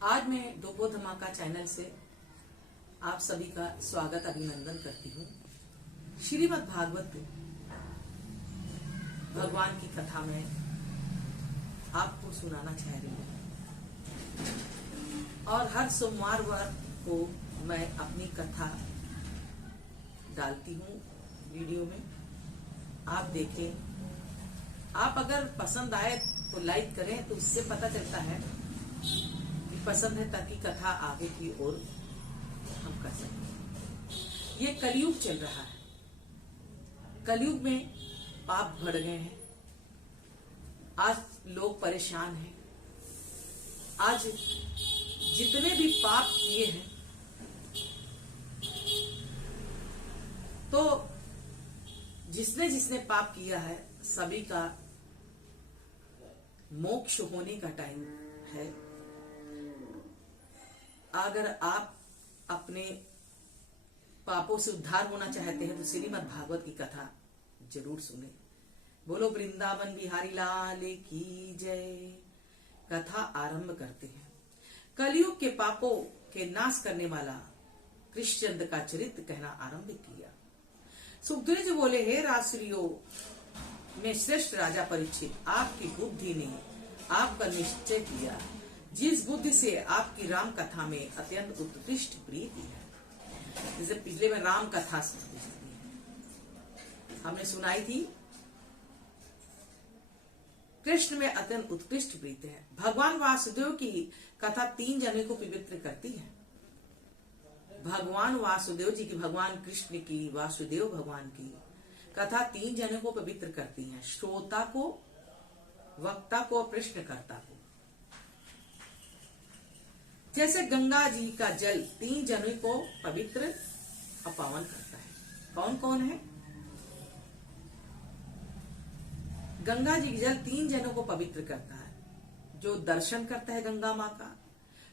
आज मैं डोबो धमाका चैनल से आप सभी का स्वागत अभिनंदन करती हूँ। श्रीमद् भागवत भगवान की कथा में आपको सुनाना चाह रही हूँ और हर सोमवार को मैं अपनी कथा डालती हूँ वीडियो में। आप देखें, आप अगर पसंद आए तो लाइक करें, तो उससे पता चलता है कि पसंद है, ताकि कथा आगे की ओर हम कर सकें। ये कलयुग चल रहा है। कलयुग में पाप बढ़ गए हैं। आज लोग परेशान हैं। आज जितने भी पाप किए हैं, तो जिसने जिसने पाप किया है, सभी का मोक्ष होने का टाइम है। अगर आप अपने पापों से उद्धार होना चाहते हैं तो श्रीमद् भागवत की कथा जरूर सुने। बोलो वृंदावन बिहारी लाल की जय। कथा आरंभ करते हैं। कलयुग के पापों के नाश करने वाला कृष्णचंद्र का चरित्र कहना आरंभ किया। सुखदेव जी बोले, हे राजश्रियों में श्रेष्ठ राजा परीक्षित, आपकी बुद्धि ने आपका निश्चय किया, जिस बुद्धि से आपकी राम कथा में अत्यंत उत्कृष्ट प्रीति है। जैसे पिछले में राम कथा हमने सुनाई थी, कृष्ण में अत्यंत उत्कृष्ट प्रीति है। भगवान वासुदेव की कथा 3 जने को पवित्र करती है। भगवान वासुदेव जी की, भगवान कृष्ण की, वासुदेव भगवान की कथा 3 जने को पवित्र करती है। श्रोता को, वक्ता को, प्रश्नकर्ता को। जैसे गंगा जी का जल 3 जनों को पवित्र और पावन करता है। कौन कौन है? गंगा जी का जल 3 जनों को पवित्र करता है। जो दर्शन करता है गंगा माँ का,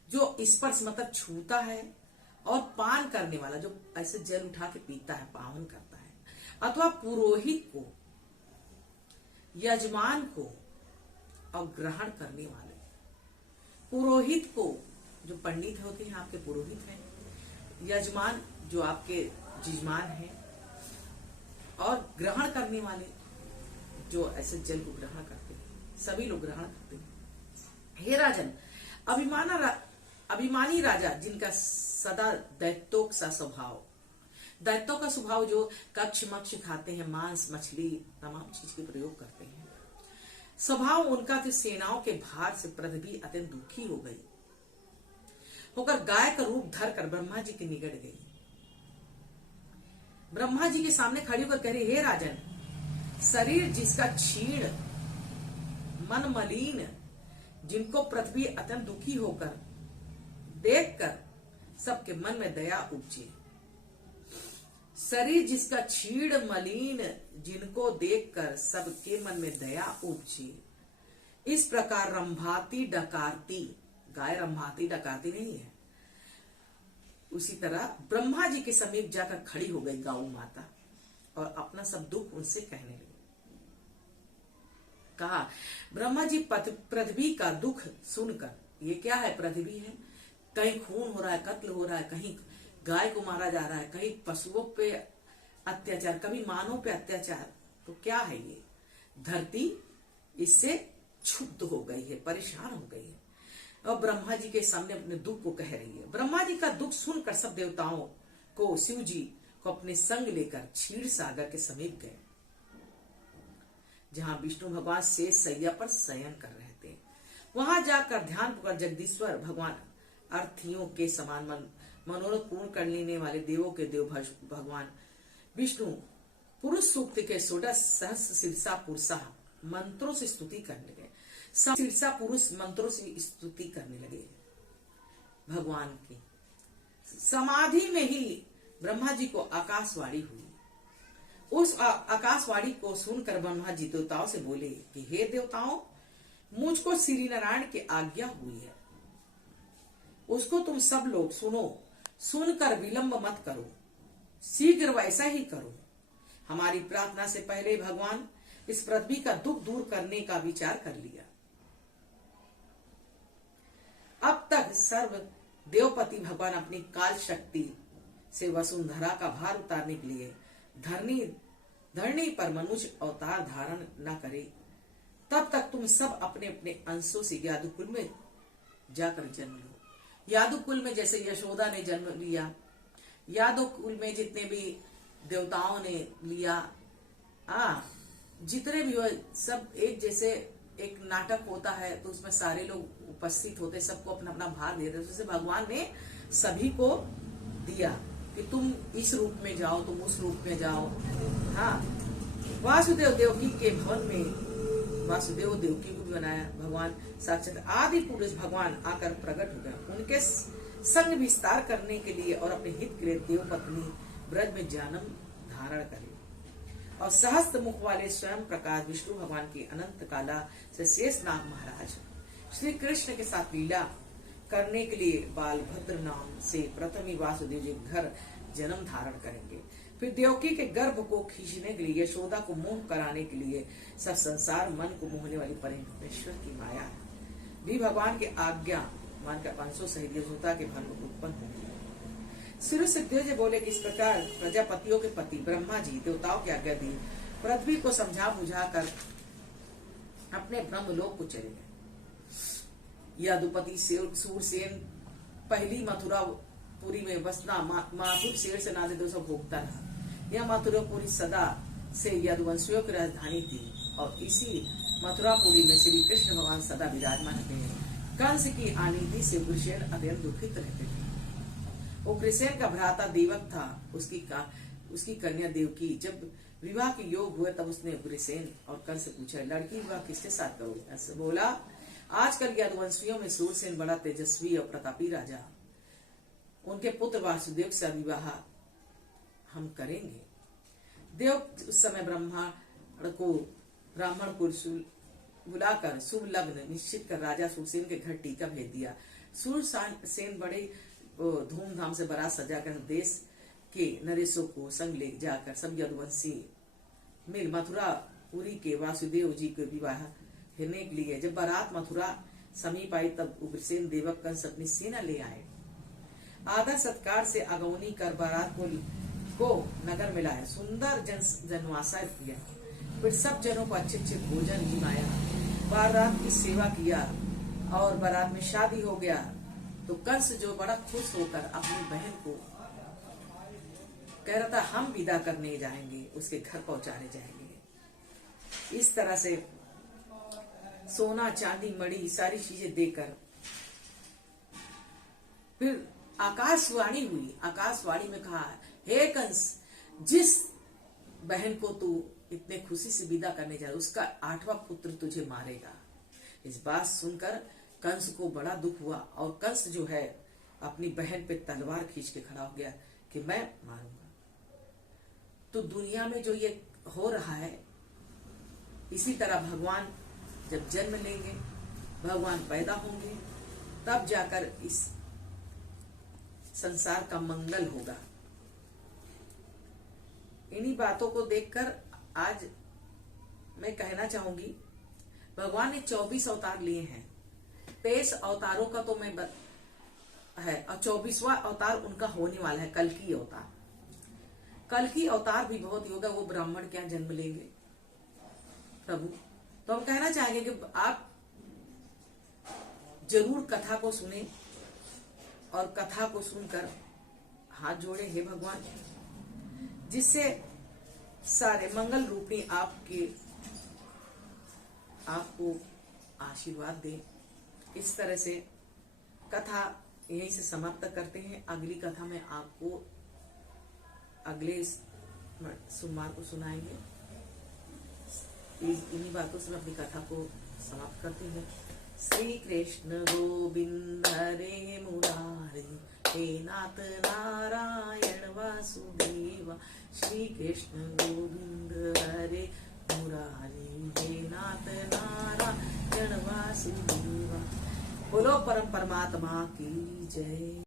जो स्पर्श मतलब छूता है, और पान करने वाला जो ऐसे जल उठा के पीता है, पावन करता है। अथवा पुरोहित को, यजमान को और ग्रहण करने वाले। पुरोहित को, जो पंडित होते हैं आपके पुरोहित हैं, यजमान जो आपके जजमान हैं, और ग्रहण करने वाले जो ऐसे जल को ग्रहण करते हैं, सभी लोग ग्रहण करते हैं। हे राजन, अभिमानी राजा जिनका सदा दैत्यों का स्वभाव, दैत्यों का स्वभाव जो कक्ष मक्ष खाते हैं, मांस मछली तमाम चीज के प्रयोग करते हैं, स्वभाव उनका तो सेनाओं के भार से पृथ्वी अत्यंत दुखी हो गई, होकर गाय का रूप धरकर ब्रह्मा जी के निकट गई। ब्रह्मा जी के सामने खड़ी होकर कह रही, हे राजन, शरीर जिसका क्षीण, मन मलिन, जिनको पृथ्वी अत्यंत दुखी होकर देखकर सबके मन में दया उपजे। शरीर जिसका क्षीण मलिन, जिनको देखकर सबके मन में दया उपजे। इस प्रकार रंभाती डकारती, गाय रंभाती डकारती नहीं है, उसी तरह ब्रह्मा जी के समीप जाकर खड़ी हो गई गौ माता और अपना सब दुख उनसे कहने लगी। कहा, ब्रह्मा जी पृथ्वी का दुख सुनकर, ये क्या है? पृथ्वी है, कहीं खून हो रहा है, कत्ल हो रहा है, कहीं गाय को मारा जा रहा है, कहीं पशुओं पे अत्याचार, कभी मानव पे अत्याचार, तो क्या है ये? धरती इससे क्षुब्ध हो गई है, परेशान हो गई है, और ब्रह्मा जी के सामने अपने दुख को कह रही है। ब्रह्मा जी का दुख सुनकर सब देवताओं को, शिव जी को अपने संग लेकर क्षीर सागर के समीप गए, जहां विष्णु भगवान शेष शैया पर शयन कर रहे थे। वहां जाकर ध्यान पूर्वक जगदीश्वर भगवान, अर्थियों के समान मनोरथ पूर्ण कर लेने वाले देवों के देव भगवान विष्णु पुरुष सूक्त के 16 सहस्र शीर्षा पुरुषा मंत्रों से स्तुति करने लगे। शीर्षा पुरुष मंत्रों से स्तुति करने लगे भगवान की। समाधि में ही ब्रह्मा जी को आकाशवाणी हुई। उस आकाशवाणी को सुनकर ब्रह्मा जी देवताओं से बोले कि हे देवताओं, मुझको श्री नारायण की आज्ञा हुई है, उसको तुम सब लोग सुनो। सुनकर विलंब मत करो, शीघ्र वैसा ही करो। हमारी प्रार्थना से पहले भगवान इस पृथ्वी का दुख दूर करने का विचार कर लिया। अब तक सर्व देवपति भगवान अपनी काल शक्ति से वसुंधरा का भार उतारने के लिए धरणी पर मनुष्य अवतार धारण न करे, तब तक तुम सब अपने अपने अंशों से यादुकुल में जाकर जन्म लो। यादुकुल में जैसे यशोदा ने जन्म लिया, यादुकुल में जितने भी देवताओं ने लिया, जितने भी हो सब एक जैसे, एक नाटक होता है तो उसमें सारे लोग उपस्थित होते, सबको अपना अपना भाग देते, जैसे भगवान ने सभी को दिया कि तुम इस रूप में जाओ, तुम उस रूप में जाओ। हाँ, वासुदेव देवकी के भवन में वासुदेव देवकी को भी बनाया भगवान साक्षात आदि पुरुष भगवान आकर प्रकट हो गए। उनके संग विस्तार करने के लिए और अपने हित के लिए देव पत्नी ब्रज में जन्म धारण करे और सहस्त्र मुख वाले स्वयं प्रकाश विष्णु भगवान की अनंत काला से शेषनाग महाराज श्री कृष्ण के साथ लीला करने के लिए बालभद्र नाम से प्रथम ही वासुदेव जी घर जन्म धारण करेंगे। फिर देवकी के गर्भ को खींचने के लिए, यशोदा को मोह कराने के लिए, सब संसार मन को मोहने वाली परमेश्वर की माया है भी भगवान की आज्ञा मानकर अंशों सहित यशोदा के भर में उत्पन्न होंगे। श्री सुखदेव जी बोले कि इस प्रकार प्रजापतियों के पति ब्रह्मा जी देवताओं की आज्ञा दी, पृथ्वी को समझा बुझा कर अपने ब्रह्मलोक को चले गए। यादुपति सूरसेन पहली मथुरापुरी में बसना माथुर शेर से नादे दो सब भोगता रहा। यह मथुरापुरी सदा से यदुवंशियों की राजधानी थी और इसी मथुरापुरी में श्री कृष्ण भगवान सदा विराजमान थे। कंस की आनीति से उग्रसेन अत्यंत दुखित रहते थे। उग्रसेन का भ्राता देवक था, उसकी कन्या देवकी। जब विवाह के योग हुए तब उसने उग्रसेन और कंस से पूछा, लड़की विवाह किसके साथ करोगे? कंस बोला, आजकल यदुवंशियों में सूरसेन बड़ा तेजस्वी और प्रतापी राजा, उनके पुत्र वासुदेव से विवाह हम करेंगे। देव उस समय ब्राह्मण को बुलाकर शुभ लग्न निश्चित कर राजा सूरसेन के घर टीका भेज दिया। सूरसेन बड़े धूमधाम से बारात सजाकर देश के नरेशों को संग ले जाकर सब यदुवंशी मिल मथुरापुरी के वासुदेव जी के विवाह करने के लिए जब बारात मथुरा समीप आई तब उग्रसेन देवक कंस अपनी सेना ले आए। आदर सत्कार से अगौनी कर बारात को नगर में लाया, सुंदर जनवासा किया। फिर सब जनों को अच्छे अच्छे भोजन जिमाया, बारात की सेवा किया और बारात में शादी हो गया। तो कंस जो बड़ा खुश होकर अपनी बहन को कह रहा था हम विदा करने जाएंगे, उसके घर पहुंचाने जाएंगे। इस तरह से सोना चांदी मणि सारी चीजें देकर फिर आकाशवाणी हुई। आकाशवाणी में कहा, हे कंस, जिस बहन को तू इतने खुशी से विदा करने जा रहा उसका 8वां पुत्र तुझे मारेगा। इस बात सुनकर कंस को बड़ा दुख हुआ और कंस जो है अपनी बहन पे तलवार खींच के खड़ा हो गया कि मैं मारूंगा। तो दुनिया में जो ये हो रहा है, इसी तरह भगवान जब जन्म लेंगे, भगवान पैदा होंगे, तब जाकर इस संसार का मंगल होगा। इन्हीं बातों को देखकर आज मैं कहना चाहूंगी, भगवान ने 24 अवतार लिए हैं। 23 अवतारों का तो मैं है और 24वां अवतार उनका होने वाला है, कल्कि अवतार। कल्कि अवतार भी बहुत ही होगा, वो ब्राह्मण क्या जन्म लेंगे प्रभु। तो हम कहना चाहेंगे कि आप जरूर कथा को सुने और कथा को सुनकर हाथ जोड़े, हे भगवान, जिससे सारे मंगल रूपी आपको आशीर्वाद दे। इस तरह से कथा यहीं से समाप्त करते हैं। अगली कथा में आपको अगले सोमवार को सुनाएंगे। इन्हीं बातों से मैं अपनी कथा को समाप्त करती हूँ। श्री कृष्ण गोविंद हरे मुरारी, हे नाथ नारायण वासुदेवा। श्री कृष्ण गोविंद हरे मुरारी, हे नाथ नारायण वासुदेवा। बोलो परम परमात्मा की जय।